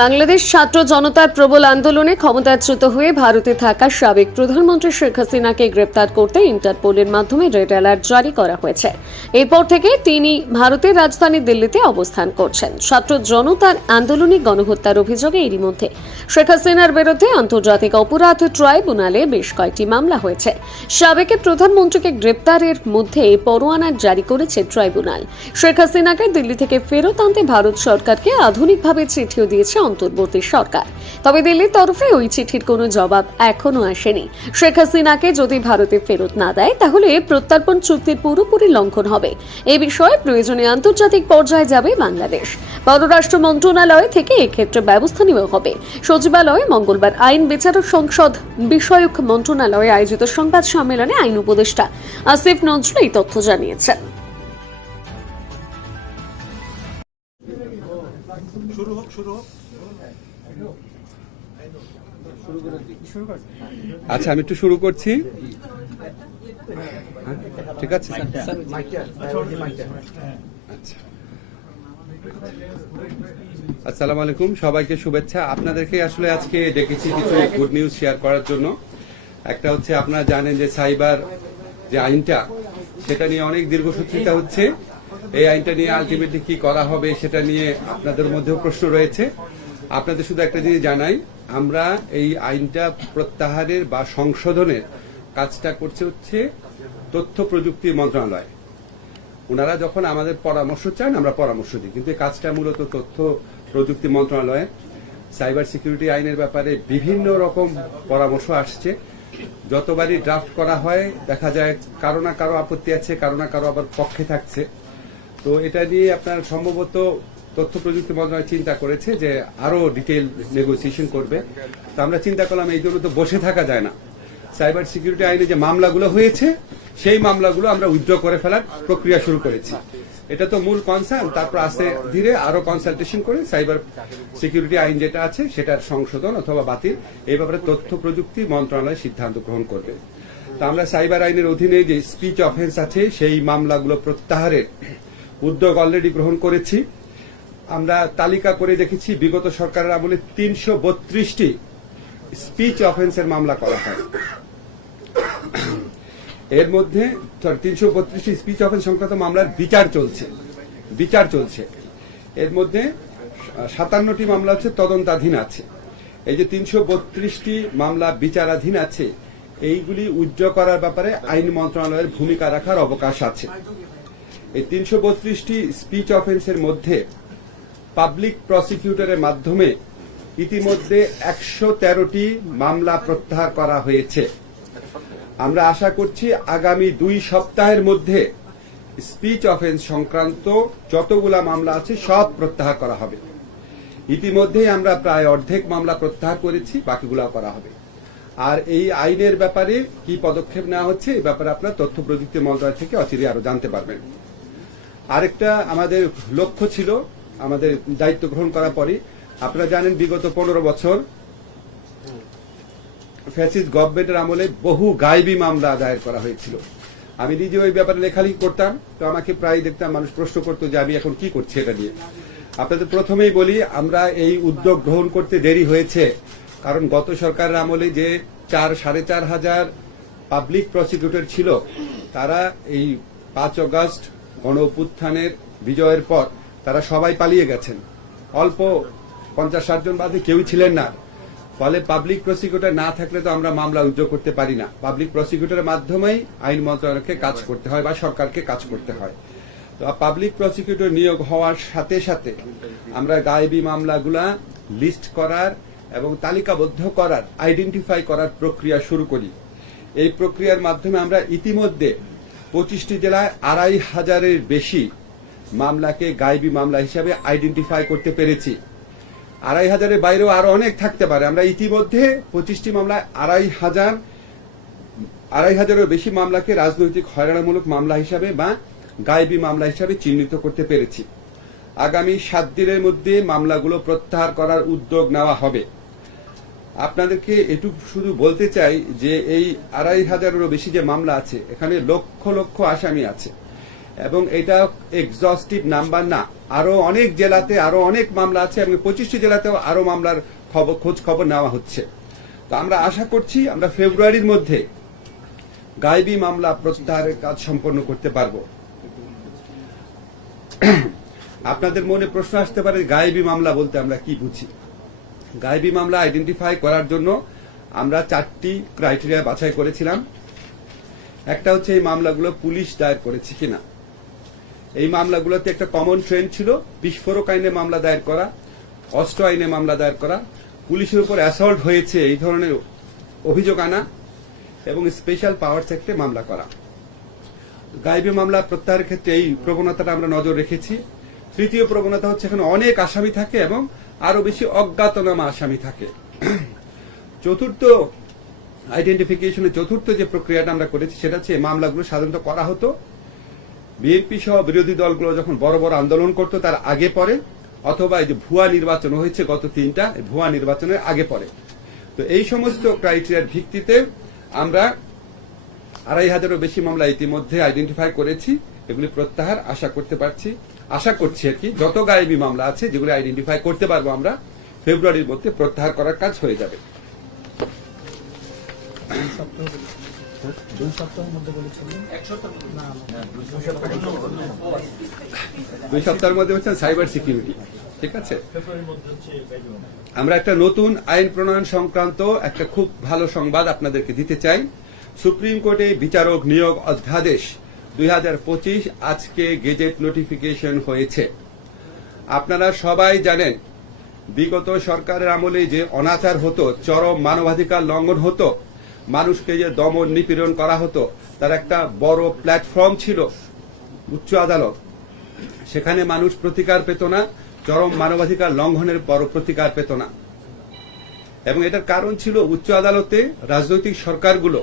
বাংলাদেশ ছাত্র জনতার প্রবল আন্দোলনে ক্ষমতাচ্যুত হয়ে ভারতে থাকা সাবেক প্রধানমন্ত্রী শেখ হাসিনাকে গ্রেপ্তার করতে ইন্টারপোলের মাধ্যমে রেড অ্যালার্ট জারি করা হয়েছে। এরপর থেকে তিনি ভারতের রাজধানী দিল্লিতে অবস্থান করছেন। ছাত্র জনতার আন্দোলনে গণহত্যার অভিযোগে এরই মধ্যে শেখ হাসিনার বিরুদ্ধে আন্তর্জাতিক অপরাধ ট্রাইব্যুনালে বেশ কয়েকটি মামলা হয়েছে। সাবেক প্রধানমন্ত্রীকে গ্রেপ্তারের মধ্যে পরোয়ানা জারি করেছে ট্রাইব্যুনাল। শেখ হাসিনাকে দিল্লি থেকে ফেরত আনতে ভারত সরকারকে আধুনিকভাবে চিঠিও দিয়েছে অন্তর্বর্তী সরকার। তবে দিল্লির তরফে ওই চিঠির কোনো জবাব এখনো আসেনি। শেখ হাসিনাকে যদি ভারতে ফেরত না দেয় তাহলে প্রত্যর্পণ চুক্তির পুরোপুরি লঙ্ঘন হবে। এই বিষয়ে প্রয়োজনে আন্তর্জাতিক পর্যায়ে যাবে বাংলাদেশ। পররাষ্ট্র মন্ত্রণালয় থেকে এক্ষেত্রে ব্যবস্থা নেওয়া হবে। সচিবালয়ে মঙ্গলবার আইন বিচারক সংসদ বিষয়ক মন্ত্রণালয়ে আয়োজিত সংবাদ সম্মেলনে আইন উপদেষ্টা আসিফ নজরুল এই তথ্য জানিয়েছেন। আচ্ছা, আমি একটু শুরু করছি। ঠিক আছে, আচ্ছা। আসসালামু আলাইকুম, সবাইকে শুভেচ্ছা। আপনাদেরকে আসলে আজকে ডেকেছি কিছু গুড নিউজ শেয়ার করার জন্য। একটা হচ্ছে, আপনারা জানেন যে সাইবার যে আইনটা, সেটা নিয়ে অনেক দীর্ঘসূত্রিতা হচ্ছে। এই আইনটা নিয়ে আলটিমেটলি কি করা হবে সেটা নিয়ে আপনাদের মধ্যেও প্রশ্ন রয়েছে। আপনাদের শুধু একটা জিনিস জানাই, আমরা এই আইনটা প্রত্যাহারের বা সংশোধনের কাজটা করছে হচ্ছে তথ্য প্রযুক্তি মন্ত্রণালয়। ওনারা যখন আমাদের পরামর্শ চান আমরা পরামর্শ দিই, কিন্তু এই কাজটা মূলত তথ্য প্রযুক্তি মন্ত্রণালয়। সাইবার সিকিউরিটি আইনের ব্যাপারে বিভিন্ন রকম পরামর্শ আসছে। যতবারই ড্রাফট করা হয় দেখা যায় কারো না কারো আপত্তি আছে, কারো না কারো আবার পক্ষে থাকছে। তো এটা নিয়ে আপনার সম্ভবত তথ্য প্রযুক্তি মন্ত্রণালয় চিন্তা করেছে যে আরো ডিটেইল নেগোসিয়েশন করবে। তো আমরা চিন্তা করলাম এই জন্য তো বসে থাকা যায় না। সাইবার সিকিউরিটি আইনে যে মামলাগুলো হয়েছে সেই মামলাগুলো আমরা উইথড্র করে ফেলার প্রক্রিয়া শুরু করেছি। এটা তো মূল কনসার্ন। তারপর আস্তে ধীরে আরো কনসালটেশন করে সাইবার সিকিউরিটি আইন যেটা আছে সেটার সংশোধন অথবা বাতিল এই ব্যাপারে তথ্য প্রযুক্তি মন্ত্রণালয় সিদ্ধান্ত গ্রহণ করবে। তো আমরা সাইবার আইনের অধীনে যে স্পিচ অফেন্স আছে সেই মামলাগুলো প্রত্যাহারের উদ্যোগ অলরেডি গ্রহণ করেছি। আমরা তালিকা করে দেখেছি বিগত সরকারের আমলে ৩৩২টি স্পিচ অফেন্সের মামলা করা হয়। এর মধ্যে ৩৩২টি স্পিচ অফেন্স সংক্রান্ত মামলার বিচার চলছে। এর মধ্যে ৫৭টি মামলা হচ্ছে তদন্তাধীন আছে। এই যে ৩৩২টি মামলা বিচারাধীন আছে, এইগুলি উইথড্র করার ব্যাপারে আইন মন্ত্রণালয়ের ভূমিকা রাখার অবকাশ আছে। এই ৩৩২টি স্পিচ অফেন্সের মধ্যে পাবলিক প্রসিকিউটরের মাধ্যমে ইতিমধ্যে ১১৩টি মামলা প্রত্যাহার করা হয়েছে। আমরা আশা করছি আগামী ২ সপ্তাহের মধ্যে স্পিচ অফেন্স সংক্রান্ত যতগুলা মামলা আছে সব প্রত্যাহার করা হবে। ইতিমধ্যেই আমরা প্রায় অর্ধেক মামলা প্রত্যাহার করেছি, বাকিগুলা করা হবে। আর এই আইনের ব্যাপারে কি পদক্ষেপ নেওয়া হচ্ছে এই ব্যাপারে আপনারা তথ্য প্রযুক্তি মন্ত্রণালয় থেকে অচিরে আরো জানতে পারবেন। আরেকটা আমাদের লক্ষ্য ছিল আমাদের দায়িত্ব গ্রহণ করার পরই, আপনারা জানেন বিগত ১৫ বছর ফ্যাসিস্ট গভর্নমেন্টের আমলে বহু গায়েবী মামলা দায়ের করা হয়েছিল। আমি নিজে ওই ব্যাপারে লেখালেখি করতাম, তো আমাকে প্রায় দেখতাম মানুষ প্রশ্ন করতো যে আমি এখন কি করছি এটা নিয়ে। আপনাদের প্রথমেই বলি, আমরা এই উদ্যোগ গ্রহণ করতে দেরি হয়েছে কারণ গত সরকারের আমলে যে ৪-৪.৫ হাজার পাবলিক প্রসিকিউটর ছিল তারা এই ৫ আগস্ট গণ অভ্যুত্থানের বিজয়ের পর তারা সবাই পালিয়ে গেছেন। অল্প ৫০-৬০ জন বাদে কেউই ছিলেন না। ফলে পাবলিক প্রসিকিউটর না থাকলে তো আমরা মামলা উইথড্র করতে পারি না। পাবলিক প্রসিকিউটরের মাধ্যমেই আইন মন্ত্রণালয়কে কাজ করতে হয় বা সরকারকে কাজ করতে হয়। তো পাবলিক প্রসিকিউটর নিয়োগ হওয়ার সাথে সাথে আমরা গায়েবী মামলাগুলা লিস্ট করার এবং তালিকাবদ্ধ করার, আইডেন্টিফাই করার প্রক্রিয়া শুরু করি। এই প্রক্রিয়ার মাধ্যমে আমরা ইতিমধ্যে ২৫টি জেলায় ২৫০০-এর বেশি মামলাকে গায়েবী মামলা হিসাবে আইডেন্টিফাই করতে পেরেছি। ২৫০০-এর বাইরেও আরো অনেক থাকতে পারে। আমরা ইতিমধ্যে ২৫টি মামলায় ২৫০০-এরও বেশি মামলাকে রাজনৈতিক হয়রানিমূলক মামলা হিসাবে বা গায়েবী মামলা হিসাবে চিহ্নিত করতে পেরেছি। আগামী ৭ দিনের মধ্যে মামলাগুলো প্রত্যাহার করার উদ্যোগ নেওয়া হবে। আপনাদেরকে এটুকু শুধু বলতে চাই যে এই ২৫০০-এরও বেশি যে মামলা আছে, এখানে লক্ষ লক্ষ আসামি আছে। এবং এটা এক্সস্টিভ নাম্বার না, আরো অনেক জেলাতে আরো অনেক মামলা আছে এবং 25টি জেলাতেও আরো মামলার খোঁজ খবর নেওয়া হচ্ছে। তো আমরা আশা করছি আমরা ফেব্রুয়ারির মধ্যে গায়েবী মামলা প্রত্যাহারের কাজ সম্পন্ন করতে পারবো। আপনাদের মনে প্রশ্ন আসতে পারে গায়েবী মামলা বলতে আমরা কি বুঝি। গায়েবী মামলা আইডেন্টিফাই করার জন্য আমরা 4টি ক্রাইটেরিয়া বাছাই করেছিলাম। একটা হচ্ছে এই মামলাগুলো পুলিশ দায়ের করেছে কিনা। এই মামলাগুলোতে একটা কমন ট্রেন্ড ছিল বিস্ফোরক আইনে মামলা দায়ের করা, অস্ত্র আইনে মামলা দায়ের করা, পুলিশের উপর অ্যাসল্ট হয়েছে এই ধরনের অভিযোগ আনা এবং স্পেশাল পাওয়ার অ্যাক্টে মামলা করা। গায়েবী মামলা প্রত্যাহারের ক্ষেত্রে এই প্রবণতাটা আমরা নজর রেখেছি। তৃতীয় প্রবণতা হচ্ছে এখানে অনেক আসামি থাকে এবং আরো বেশি অজ্ঞাতনামা আসামি থাকে। চতুর্থ আইডেন্টিফিকেশনের চতুর্থ যে প্রক্রিয়াটা আমরা করেছি সেটা হচ্ছে এই মামলাগুলো সাধারণত করা হতো বিএনপি সহ বিরোধী দলগুলো যখন বড় বড় আন্দোলন করতো তার আগে পরে, অথবা এই যে ভুয়া নির্বাচন হয়েছে গত 3টা ভুয়া নির্বাচনের আগে পরে। তো এই সমস্ত ক্রাইটেরিয়ার ভিত্তিতে আমরা 2500-এরও বেশি মামলা ইতিমধ্যে আইডেন্টিফাই করেছি। এগুলি প্রত্যাহার আশা করছি আর কি। যত গায়েবী মামলা আছে যেগুলি আইডেন্টিফাই করতে পারবো আমরা ফেব্রুয়ারির মধ্যে প্রত্যাহার করার কাজ হয়ে যাবে। 2 সপ্তাহের মধ্যে বলেছিলেন 2 সপ্তাহের মধ্যে হচ্ছে সাইবার সিকিউরিটি। ঠিক আছে, আমরা একটা নতুন আইন প্রণয়ন সংক্রান্ত একটা খুব ভালো সংবাদ আপনাদেরকে দিতে চাই। সুপ্রিম কোর্টে বিচারক নিয়োগ অধ্যাদেশ 2025 আজকে গেজেট নোটিফিকেশন হয়েছে। আপনারা সবাই জানেন বিগত সরকারের আমলে যে অনাচার হতো, চরম মানবাধিকার লঙ্ঘন হতো, মানুষকে যে দমন নিপীড়ন করা হতো, তার একটা বড় প্ল্যাটফর্ম ছিল উচ্চ আদালত। সেখানে মানুষ প্রতিকার পেত না, চরম মানবাধিকার লঙ্ঘনের বড় প্রতিকার পেত না। এবং এটার কারণ ছিল উচ্চ আদালতে রাজনৈতিক সরকারগুলো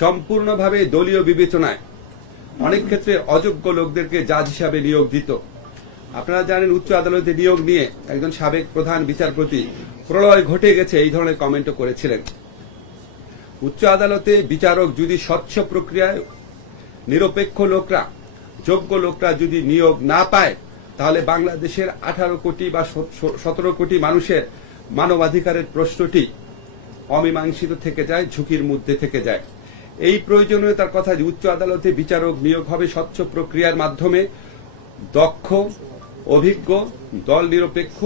সম্পূর্ণভাবে দলীয় বিবেচনায় অনেক ক্ষেত্রে অযোগ্য লোকদেরকে জাজ হিসাবে নিয়োগ দিত। আপনারা জানেন উচ্চ আদালতে নিয়োগ নিয়ে একজন সাবেক প্রধান বিচারপতি প্রলয় ঘটে গেছে এই ধরনের কমেন্টও করেছিলেন। উচ্চ আদালতে বিচারক যদি স্বচ্ছ প্রক্রিয়ায় নিরপেক্ষ লোকরা, যোগ্য লোকরা যদি নিয়োগ না পায়, তাহলে বাংলাদেশের 18 কোটি বা 17 কোটি মানুষের মানবাধিকারের প্রশ্নটি অমীমাংসিত থেকে যায়, ঝুঁকির মধ্যে থেকে যায়। এই প্রয়োজনীয়তার কথা যে উচ্চ আদালতে বিচারক নিয়োগ হবে স্বচ্ছ প্রক্রিয়ার মাধ্যমে, দক্ষ, অভিজ্ঞ, দল নিরপেক্ষ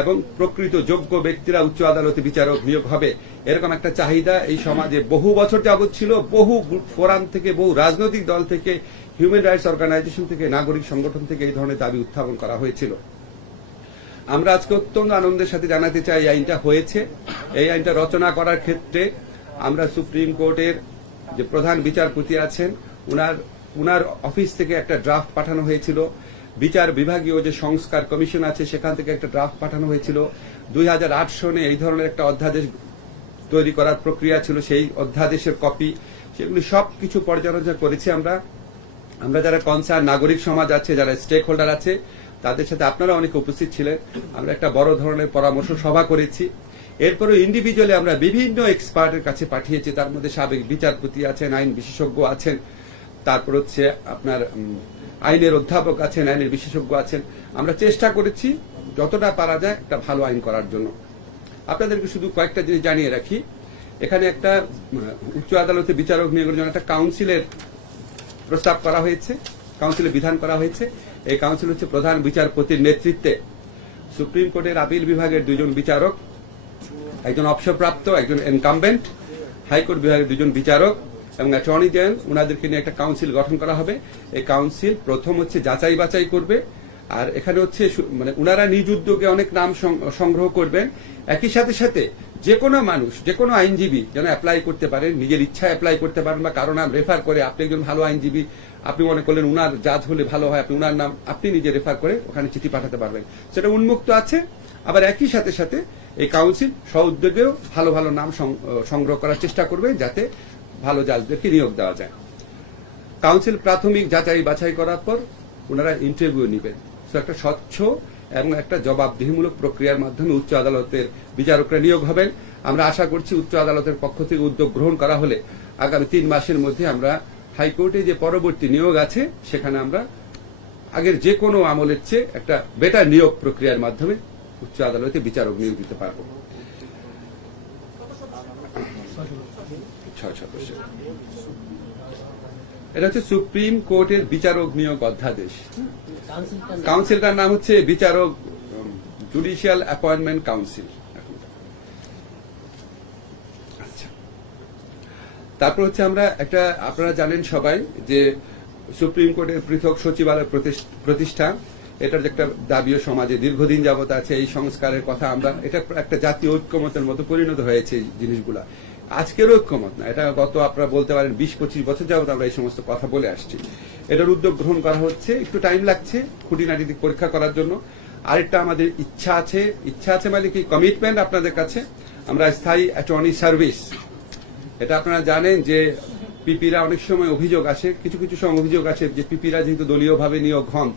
এবং প্রকৃত যোগ্য ব্যক্তিরা উচ্চ আদালতে বিচারক নিয়োগ হবে, এরকম একটা চাহিদা এই সমাজে বহু বছর যাবৎ ছিল। বহু ফোরাম থেকে, বহু রাজনৈতিক দল থেকে, হিউম্যান রাইটস অর্গানাইজেশন থেকে, নাগরিক সংগঠন থেকে এই ধরনের দাবি উত্থাপন করা হয়েছিল। আমরা আজকে অত্যন্ত আনন্দের সাথে জানাতে চাই এই আইনটা হয়েছে। এই আইনটা রচনা করার ক্ষেত্রে আমরা সুপ্রিম কোর্টের যে প্রধান বিচারপতি আছেন উনার অফিস থেকে একটা ড্রাফট পাঠানো হয়েছিল, বিচার বিভাগীয় যে সংস্কার কমিশন আছে সেখান থেকে একটা ড্রাফট পাঠানো হয়েছিল। 2008 সনে এই ধরনের একটা অধ্যাদেশ তৈরি করার প্রক্রিয়া ছিল, সেই অধ্যাদেশের কপি, সেগুলি সবকিছু পর্যালোচনা করেছি আমরা। যারা কনসার্ন নাগরিক সমাজ আছে, যারা স্টেক হোল্ডার আছে, তাদের সাথে আপনারা অনেকে উপস্থিত ছিলেন। আমরা একটা বড় ধরনের পরামর্শ সভা করেছি। এরপরে ইন্ডিভিজুয়ালি আমরা বিভিন্ন এক্সপার্টের কাছে পাঠিয়েছি। তার মধ্যে সাবেক বিচারপতি আছেন, আইন বিশেষজ্ঞ আছেন, তারপর হচ্ছে আপনার আইনের অধ্যাপক আছেন, আইনের বিশেষজ্ঞ আছেন। আমরা চেষ্টা করেছি যতটা পারা যায় একটা ভালো আইন করার জন্য। আপনাদেরকে শুধু কয়েকটা জিনিস জানিয়ে রাখি। এখানে একটা উচ্চ আদালতে বিচারক নিয়োগের জন্য একটা কাউন্সিলের প্রস্তাব করা হয়েছে, কাউন্সিলের বিধান করা হয়েছে। এই কাউন্সিল হচ্ছে প্রধান বিচারপতির নেতৃত্বে সুপ্রিম কোর্টের আপিল বিভাগের 2 জন বিচারক, একজন অবসরপ্রাপ্ত, একজন ইনকামবেন্ট, হাইকোর্ট বিভাগের 2 জন বিচারক এবং অ্যাটর্নি জেনারেল, ওনাদেরকে নিয়ে একটা কাউন্সিল গঠন করা হবে। এই কাউন্সিল প্রথম হচ্ছে যাচাই বাছাই করবে, আর এখানে হচ্ছে মানে ওনারা নিজ উদ্যোগে অনেক নাম সংগ্রহ করবেন। একই সাথে সাথে যে কোনো মানুষ, যে কোনো আইনজীবী যেন অ্যাপ্লাই করতে পারেন, নিজের ইচ্ছা অ্যাপ্লাই করতে পারেন, বা কারো নাম রেফার করে, আপনি একজন ভালো আইনজীবী, আপনি মনে করলেন উনার জাজ হলে ভালো হয়, আপনি উনার নাম আপনি নিজে রেফার করে ওখানে চিঠি পাঠাতে পারবেন, সেটা উন্মুক্ত আছে। আবার একই সাথে সাথে এই কাউন্সিল স্ব-উদ্যোগেও ভালো ভালো নাম সংগ্রহ করার চেষ্টা করবে যাতে ভালো জাজদেরকে নিয়োগ দেওয়া যায়। কাউন্সিল প্রাথমিক যাচাই বাছাই করার পর ওনারা ইন্টারভিউ নেবেন। একটা স্বচ্ছ এবং একটা জবাবদিহিমূলক প্রক্রিয়ার মাধ্যমে উচ্চ আদালতের বিচারকরা নিয়োগ হবেন। আমরা আশা করছি উচ্চ আদালতের পক্ষ থেকে উদ্যোগ গ্রহণ করা হলে আগামী 3 মাসের মধ্যে আমরা হাইকোর্টে যে পরবর্তী নিয়োগ আছে সেখানে আমরা আগের যে কোনো আমলের চেয়ে একটা বেটার নিয়োগ প্রক্রিয়ার মাধ্যমে উচ্চ আদালতে বিচারক নিয়োগ দিতে পারবো। 6 সদস্য। এটা হচ্ছে সুপ্রিম কোর্টের বিচারক নিয়োগ অধ্যাদেশ। কাউন্সিলটার নাম হচ্ছে বিচারক জুডিশিয়াল অ্যাপয়েন্টমেন্ট কাউন্সিল। আচ্ছা, তারপর হচ্ছে আমরা একটা, আপনারা জানেন সবাই যে সুপ্রিম কোর্টের পৃথক সচিবালয় প্রতিষ্ঠা, এটার যে একটা দাবিও সমাজে দীর্ঘদিন যাবত আছে। এই সংস্কারের কথা আমরা, এটা একটা জাতীয় ঐক্যমতের মতো পরিণত হয়েছে এই জিনিসগুলা। আজকের ঐক্যমত না, এটা গত আপনারা বলতে পারেন 20-25 বছর যাবত আমরা এই সমস্ত কথা বলে আসছি। এটার উদ্যোগ গ্রহণ করা হচ্ছে, একটু টাইম লাগছে খুঁটিনাটি পরীক্ষা করার জন্য। আরেকটা আমাদের ইচ্ছা আছে মানে কি, কমিটমেন্ট আপনাদের কাছে। আমরা স্থায়ী অ্যাটর্নি সার্ভিস, এটা আপনারা জানেন যে পিপিরা অনেক সময় অভিযোগ আসে, কিছু সময় অভিযোগ আসে যে পিপিরা যেহেতু দলীয়ভাবে নিয়োগ হন,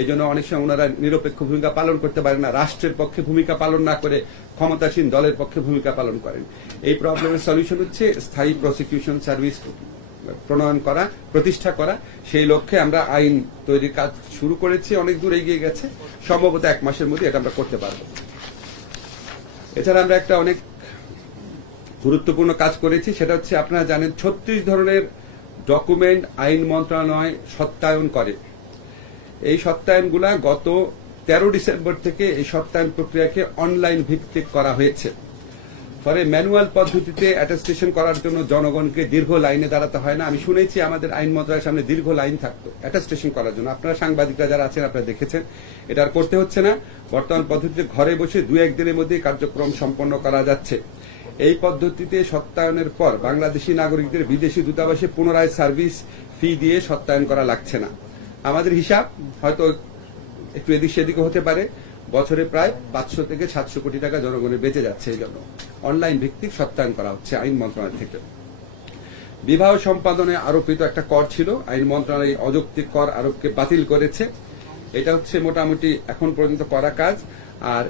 এই জন্য অনেক সময় ওনারা নিরপেক্ষ ভূমিকা পালন করতে পারেন না, রাষ্ট্রের পক্ষে ভূমিকা পালন না করে ক্ষমতাসীন দলের পক্ষে ভূমিকা পালন করেন। এই প্রবলেমের সলিউশন হচ্ছে স্থায়ী প্রসিকিউশন সার্ভিস প্রণয়ন করা, প্রতিষ্ঠা করা। সেই লক্ষ্যে আমরা আইন তৈরির কাজ শুরু করেছি, অনেক দূর এগিয়ে গেছে। সম্ভবত 1 মাসের মধ্যে এটা আমরা করতে পারবো। এছাড়া আমরা একটা অনেক গুরুত্বপূর্ণ কাজ করেছি, সেটা হচ্ছে আপনারা জানেন 36 ধরনের ডকুমেন্ট আইন মন্ত্রণালয় সত্যায়ন করে। এই সত্যায়নগুলা গত 13 ডিসেম্বর থেকে এই সত্যায়ন প্রক্রিয়াকে অনলাইন ভিত্তিক করা হয়েছে। ফলে ম্যানুয়াল পদ্ধতিতে অ্যাটেস্টেশন করার জন্য জনগণকে দীর্ঘ লাইনে দাঁড়াতে হয় না। আমি শুনেছি আমাদের আইন মন্ত্রণালয়ের সামনে দীর্ঘ লাইন থাকতো অ্যাটেস্টেশন করার জন্য। আপনারা সাংবাদিকরা যারা আছেন আপনারা দেখেছেন, এটা আর করতে হচ্ছে না। বর্তমান পদ্ধতিতে ঘরে বসে 2-1 দিনের মধ্যেই কার্যক্রম সম্পন্ন করা যাচ্ছে। এই পদ্ধতিতে সত্যায়নের পর বাংলাদেশি নাগরিকদের বিদেশি দূতাবাসে পুনরায় সার্ভিস ফি দিয়ে সত্যায়ন করা লাগছে না। আমাদের হিসাব হয়তো একটু এদিক সেদিকে হতে পারে, বছরে প্রায় 500 থেকে 700 কোটি টাকা জনগণের বেঁচে যাচ্ছে। এই জন্য অনলাইন ভিত্তিক সত্যায়ন করা হচ্ছে আইন মন্ত্রণালয় থেকে। বিবাহ সম্পাদনে আরোপিত একটা কর ছিল, আইন মন্ত্রণালয় অযৌক্তিক কর আরোপকে বাতিল করেছে। এটা হচ্ছে মোটামুটি এখন পর্যন্ত করা কাজ। আর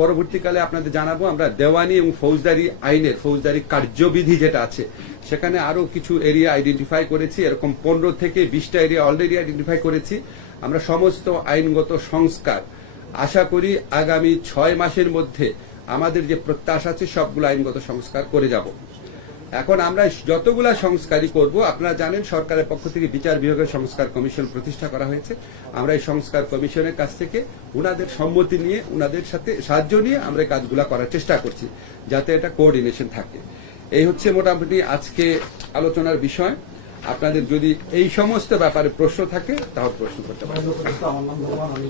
পরবর্তীকালে আপনাদের জানাবো, আমরা দেওয়ানি এবং ফৌজদারি আইনের ফৌজদারি কার্যবিধি যেটা আছে সেখানে আরো কিছু এরিয়া আইডেন্টিফাই করেছি। এরকম 15 থেকে 20টা এরিয়া অলরেডি আইডেন্টিফাই করেছি। আমরা সমস্ত আইনগত সংস্কার আশা করি আগামী 6 মাসের মধ্যে আমাদের যে প্রত্যাশা আছে সবগুলো আইনগত সংস্কার করে যাব। এখন আমরা যতগুলা সংস্কারই করব, আপনারা জানেন সরকারের পক্ষ থেকে বিচার বিভাগের সংস্কার কমিশন প্রতিষ্ঠা করা হয়েছে। আমরা এই সংস্কার কমিশনের কাছ থেকে উনাদের সম্মতি নিয়ে, উনাদের সাথে সাহায্য নিয়ে আমরা এই কাজগুলা করার চেষ্টা করছি, যাতে এটা কোঅর্ডিনেশন থাকে। এই হচ্ছে মোটামুটি আজকে আলোচনার বিষয়। আপনাদের যদি এই সমস্ত ব্যাপারে প্রশ্ন থাকে তাহলে প্রশ্ন করতে পারেন। আমার নাম ভগবান, আমি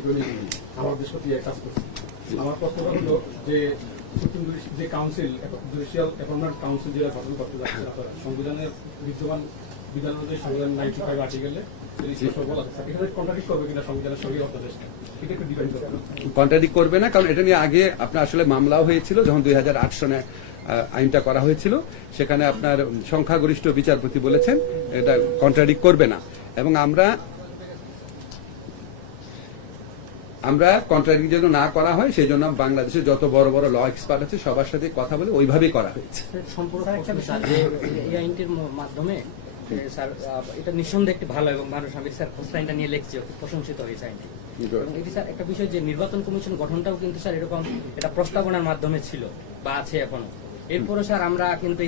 আমার দেশ কাজ করছি। আমার প্রশ্নটা হলো যে যে কাউন্সিল, জুডিশিয়াল অ্যাপয়েন্টমেন্ট কাউন্সিল যেটা গঠন করতে যাচ্ছে আপনারা, সংবিধানের বিদ্যমান বিধান অনুযায়ী সংবিধান 95 আর্টিকেলে কন্ট্রাডিক্ট করবে কিনা সংবিধানের সঙ্গে অধ্যাদেশটা, এটা একটু ডিপেন্ড করবে। কন্ট্রাডিক্ট করবে না, কারণ এটা নিয়ে আগে আপনার আসলে মামলাও হয়েছিল যখন 2008 সনে আইনটা করা হয়েছিল। সেখানে আপনার সংখ্যাগরিষ্ঠ বিচারপতি বলেছেন এটা কন্ট্রাডিক্ট করবে না। এবং আমরা কন্ট্রাডিক্ট যেন না করা হয় সেই জন্য বাংলাদেশের যত বড় বড় ল এক্সপার্ট আছে সবার সাথে কথা বলে ওইভাবেই করা হয়েছে। এই আইনটির মাধ্যমে স্যার এটা নিঃসন্দেহে একটি ভালো এবং মানুষ, আমি স্যার হোস্টাইনটা নিয়ে লিখছি, প্রশংসিত হয়েছে আইনটি। এবং এটি স্যার একটা বিষয় যে নির্বাচন কমিশন গঠনটাও কিন্তু স্যার এরকম এটা প্রস্তাবনার মাধ্যমে ছিল বা আছে এখনো। এরপরে স্যার আমরা কিন্তু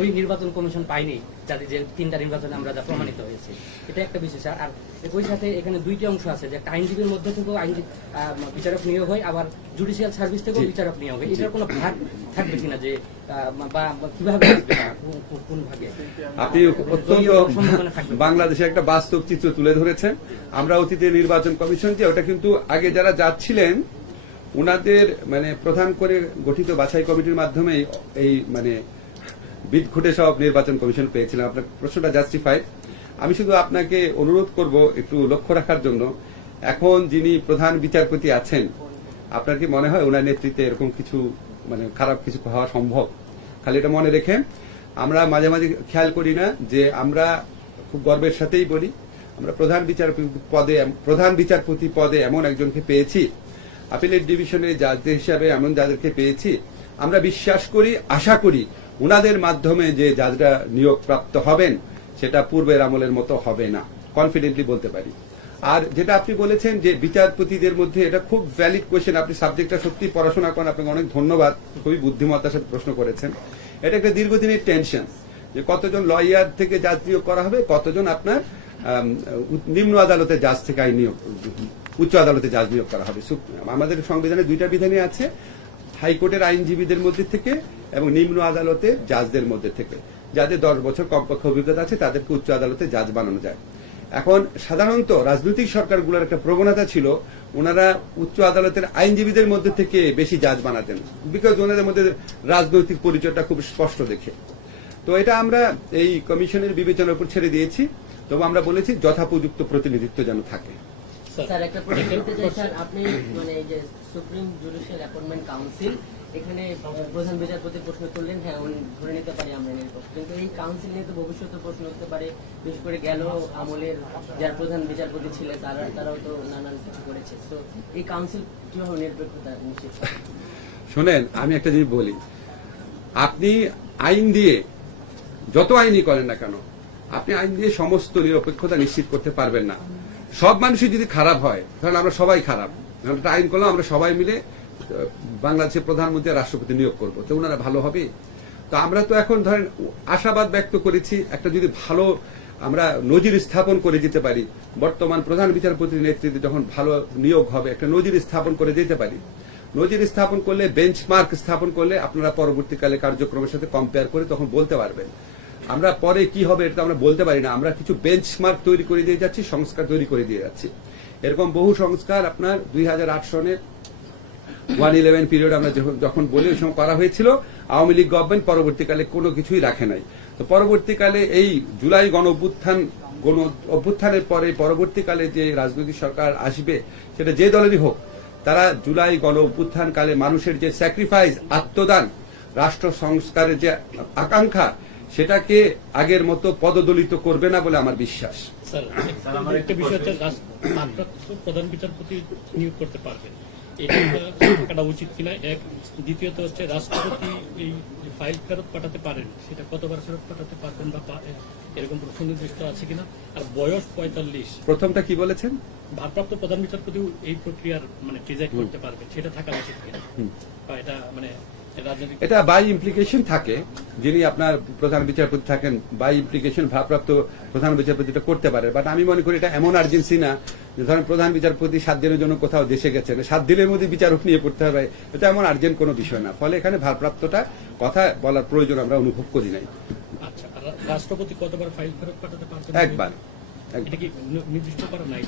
ওই নির্বাচন কমিশন পাইনি, যাতে যে 3টা নির্বাচনে আমরা যা প্রমাণিত হয়েছে, এটা একটা বিষয় স্যার। আর একই সাথে এখানে 2টি অংশ আছে, যে একটা আইনজীবীর মধ্যে থেকেও বিচারক নিয়োগ হয়, আবার জুডিশিয়াল সার্ভিস থেকেও বিচারক নিয়োগ হয়। এটার কোনো ভাগ থাকবে কিনা, যে বা কিভাবে কোন ভাগে? আপনি অত্যন্ত বাংলাদেশের একটা বাস্তব চিত্র তুলে ধরেছেন। আমরা অতীতে নির্বাচন কমিশন যে ওটা কিন্তু আগে যারা যাচ্ছিলেন উনাদের মানে প্রধান করে গঠিত বাছাই কমিটির মাধ্যমে এই মানে বিদঘুটে সব নির্বাচন কমিশন পেয়েছিলাম। আপনার প্রশ্নটা জাস্টিফাইড। আমি শুধু আপনাকে অনুরোধ করব একটু লক্ষ্য রাখার জন্য, এখন যিনি প্রধান বিচারপতি আছেন আপনার কি মনে হয় ওনার নেতৃত্বে এরকম কিছু মানে খারাপ কিছু হওয়া সম্ভব? খালি এটা মনে রেখেন। আমরা মাঝে মাঝে খেয়াল করি না যে আমরা খুব গর্বের সাথেই বলি আমরা প্রধান বিচারপতি পদে এমন একজনকে পেয়েছি, আপিলেট ডিভিশনে জাজদের হিসাবে এমন যাদেরকে পেয়েছি। আমরা বিশ্বাস করি, আশা করি উনাদের মাধ্যমে যে জাজরা নিয়োগ প্রাপ্ত হবেন সেটা পূর্বের আমলের মতো হবে না, কনফিডেন্টলি বলতে পারি। আর যেটা আপনি বলেছেন যে বিচারপতিদের মধ্যে, এটা খুব ভ্যালিড কোয়েশ্চেন। আপনি সাবজেক্টটা সত্যি পড়াশোনা করেন, আপনাকে অনেক ধন্যবাদ, খুবই বুদ্ধিমত্তার সাথে প্রশ্ন করেছেন। এটা একটা দীর্ঘদিনের টেনশন যে কতজন লয়ার থেকে জাজ নিয়োগ করা হবে, কতজন আপনার নিম্ন আদালতে জাজ থেকে উচ্চ আদালতে জাজ নিয়োগ করা হবে। আমাদের সংবিধানে দুইটা বিধানই আছে, হাইকোর্টের আইনজীবীদের মধ্যে থেকে এবং নিম্ন আদালতের জাজদের মধ্যে থেকে। যাদের 10 বছর কমপক্ষে অভিজ্ঞতা আছে তাদেরকে উচ্চ আদালতে জাজ বানানো যায়। এখন সাধারণত রাজনৈতিক সরকারগুলোর একটা প্রবণতা ছিল, ওনারা উচ্চ আদালতের আইনজীবীদের মধ্যে থেকে বেশি জাজ বানাতেন, বিকজ ওনাদের মধ্যে রাজনৈতিক পরিচয়টা খুব স্পষ্ট দেখে। তো এটা আমরা এই কমিশনের বিবেচনার উপর ছেড়ে দিয়েছি, তবে আমরা বলেছি যথাপযুক্ত প্রতিনিধিত্ব যেন থাকে। স্যার, একটা প্রশ্ন করতে চাই স্যার, আপনি মানে এই যে সুপ্রিম জুডিশিয়াল অ্যাপয়েন্টমেন্ট কাউন্সিল, এখানে প্রধান বিচারপতি প্রশ্ন করলেন, হ্যাঁ উনি ধরে নিতে পারি আমরা নিরপেক্ষ, কিন্তু এই কাউন্সিল নিয়ে তো ভবিষ্যতে প্রশ্ন হতে পারে, বিশেষ করে গেল আমলের যারা প্রধান বিচারপতি ছিলেন তারাও তো নানান কিছু করেছে। তো এই কাউন্সিল কিভাবে নিরপেক্ষতা নিশ্চিত করে? শোনেন, আমি একটা জিনিস বলি, আপনি আইন দিয়ে যত আইনই করেন না কেন, আপনি আইন দিয়ে সমস্ত নিরপেক্ষতা নিশ্চিত করতে পারবেন না। সব মানুষই যদি খারাপ হয়, তাহলে আমরা সবাই খারাপ। একটা আইন করলাম, আমরা সবাই মিলে বাংলাদেশের প্রধানমন্ত্রী রাষ্ট্রপতি নিয়োগ করবো, তো ওনারা ভালো হবে? তো আমরা তো এখন ধরেন আশাবাদ ব্যক্ত করেছি, একটা যদি ভালো আমরা নজির স্থাপন করে যেতে পারি, বর্তমান প্রধান বিচারপতির নেতৃত্বে যখন ভালো নিয়োগ হবে, একটা নজির স্থাপন করে যেতে পারি। নজির স্থাপন করলে, বেঞ্চমার্ক স্থাপন করলে আপনারা পরবর্তীকালে কার্যক্রমের সাথে কম্পেয়ার করে তখন বলতে পারবেন। আমরা পরে কি হবে এটা আমরা বলতে পারি না, আমরা কিছু বেঞ্চমার্ক তৈরি করে দিয়ে যাচ্ছি, সংস্কার তৈরি করে দিয়ে যাচ্ছি। এরকম বহু সংস্কার আপনার 2008 সনে 111 পিরিয়ড আমরা যখন বলি, ওই সময় করা হয়েছিল। আওয়ামী লীগ গভর্নমেন্ট পরবর্তীকালে কোনো কিছুই রাখে নাই। তো পরবর্তীকালে এই জুলাই গণ অভ্যুত্থানের পরে পরবর্তীকালে যে রাজনৈতিক সরকার আসবে, সেটা যে দলেরই হোক, তারা জুলাই গণ অভ্যুত্থানকালে মানুষের যে স্যাক্রিফাইস, আত্মদান, রাষ্ট্র সংস্কারের যে আকাঙ্ক্ষা, সেটাকে আগের মতো পদদলিত করবে না বলে আমার বিশ্বাস। স্যার, আমার একটা বিষয় হচ্ছে ভারপ্রাপ্ত প্রধান বিচারপতি নিয়োগ করতে পারবেন, এটা থাকাটা উচিত কিনা এক। দ্বিতীয়ত হচ্ছে রাষ্ট্রপতি এই ফাইল ফেরত পাঠাতে পারেন, সেটা কতবার ফেরত পাঠাতে পারবেন বা এরকম সুনির্দিষ্ট আছে কিনা। আর বয়স 45, প্রথমটা কি বলেছেন? ভারপ্রাপ্ত প্রধান বিচারপতি এই প্রক্রিয়ার মানে প্রিজাইড করতে পারবেন, সেটা থাকা উচিত কিনা, বা এটা মানে এটা বাই ইমপ্লিকেশন থাকে, যিনি আপনার প্রধান বিচারপতি থাকেন, বাই ইমপ্লিকেশন ভারপ্রাপ্ত প্রধান বিচারপতিটা করতে পারে। বাট আমি মনে করি এটা এমন আর্জেন্সি না যে ধরেন প্রধান বিচারপতি 7 দিনের জন্য কোথাও দেশে গেছেন, 7 দিনের মধ্যে বিচারক নিয়ে পড়তে হবে, এটা এমন আর্জেন্ট কোনো বিষয় না। ফলে এখানে ভারপ্রাপ্তটা কথা বলার প্রয়োজন আমরা অনুভব করি নাই। আচ্ছা, রাষ্ট্রপতি কতবার ফাইল ফেরত পাঠাতে পারবেন? একবার। এটা কি নির্দিষ্ট করা নাই?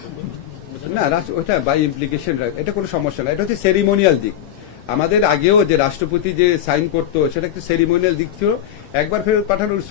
না, ওটা বাই ইমপ্লিকেশন, এটা কোনো সমস্যা না। এটা হচ্ছে সেরিমোনিয়াল দিক। আমাদের আগেও যে রাষ্ট্রপতি যে সাইন করতো, সেটা একটা সেরিমোনিয়াল দিক ছিল। একবার ফেরত পাঠানোর